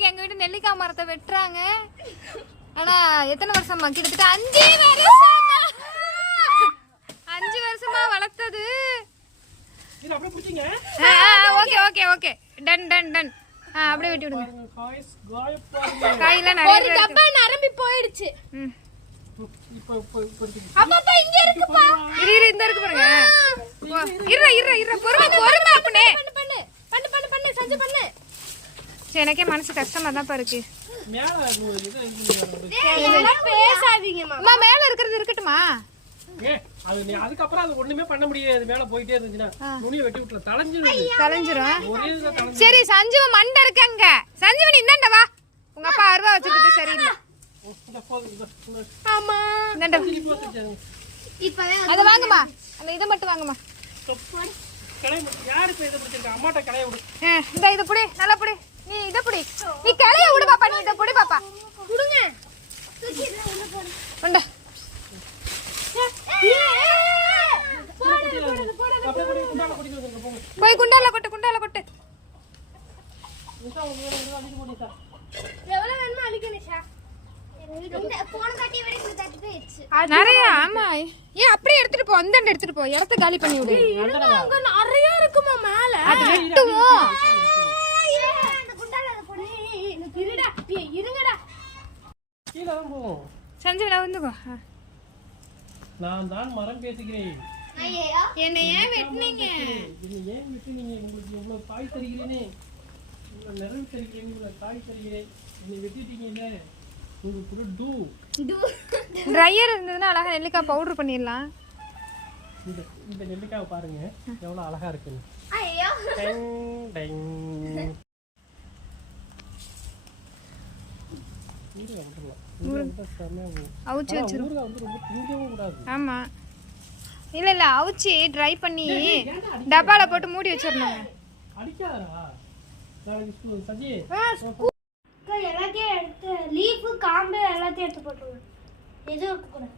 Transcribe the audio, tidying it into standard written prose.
இன்னைக்கு எங்க வீட்டு நெல்லிக்காய் மரத்தை வெட்டுறாங்க. ஆனா எத்தனை வருஷமா? கிட்டத்தட்ட 5 வருஷமா வளர்த்தது. Okay okay okay done done done. அப்படியே வெட்டி விடுங்க. காயில நிறைய டப்பா நரம்பி போயிடுச்சு. அப்பா இங்க இருக்குப்பா. இரு இந்த இருக்கு பாருங்க. இரு பொறுமை அப்பனே. பண்ணு சஞ்சு பண்ணு. சரி எனக்கே மனசு கஷ்டமா தான் இருக்கு. பேசாதீங்க அம்மா. மேல இருக்கிறது இருக்கட்டுமா? அதுக்கு அப்புறம் அது ஒண்ணுமே பண்ண முடியாது. மேல போயிட்டே இருந்துச்சுன்னா நுனியை வெட்டி விட்டுல தளைஞ்சிரும். சரி சஞ்சீவ மண்டை இருக்காங்க. சஞ்சீவனி இந்தாண்ட வா. உங்க அப்பா அருவா வச்சிருக்கு சரியில்லை. ஆமா இப்பவே அத வாங்குமா. அந்த இத மட்டும் வாங்குமா. யாரு இத பிடிச்சிருக்கா? அம்மாட்ட களைய விடு. இந்த இத புடி நல்லா புடி. நீ இத புடி. நீ களைய விடு பாப்பா. நீ இத புடி பாப்பா. குடுங்க. தூக்கி இத உள்ள போடு. கொண்ட. போய் குண்டால கொட்டு. எவ்வளவு வேணுமா அழிக்கணும் ஷா. நிறைய ஆமா. ஏன் அப்படியே எடுத்துட்டு போ. அந்த எடுத்துட்டு போ. இடத்த காலி பண்ணி விடு. நிறைய இருக்குமா மேல. அது வெட்டுவோம். சஞ்சீவ் வந்துக்கோ. நான் தான் மரம் பேசுகிறேன். என்னை ஏன் வெட்டினீங்க? உங்களுக்கு எவ்வளவு காய் தருகிறேனே. நிறைவு தருகிறேன். இவ்வளவு காய் தருகிறேன். என்னை வெட்டிட்டீங்க. ட்ரையர் இருந்ததுன்னா அழகா நெல்லிக்காய் பவுடர் பண்ணிடலாம். இந்த நெல்லிக்காவை பாருங்க எவ்வளவு அழகா இருக்குன்னு. அவுச்சி வச்சிருக்கோம். ஆமா இல்ல அவுச்சி ட்ரை பண்ணி டப்பால போட்டு மூடி வச்சிடணும். எல்லாத்தையும் எடுத்து லீஃபு காம்பு எல்லாத்தையும் எடுத்து போட்டுருவேன். எதுவும் இருக்கக்கூடாது.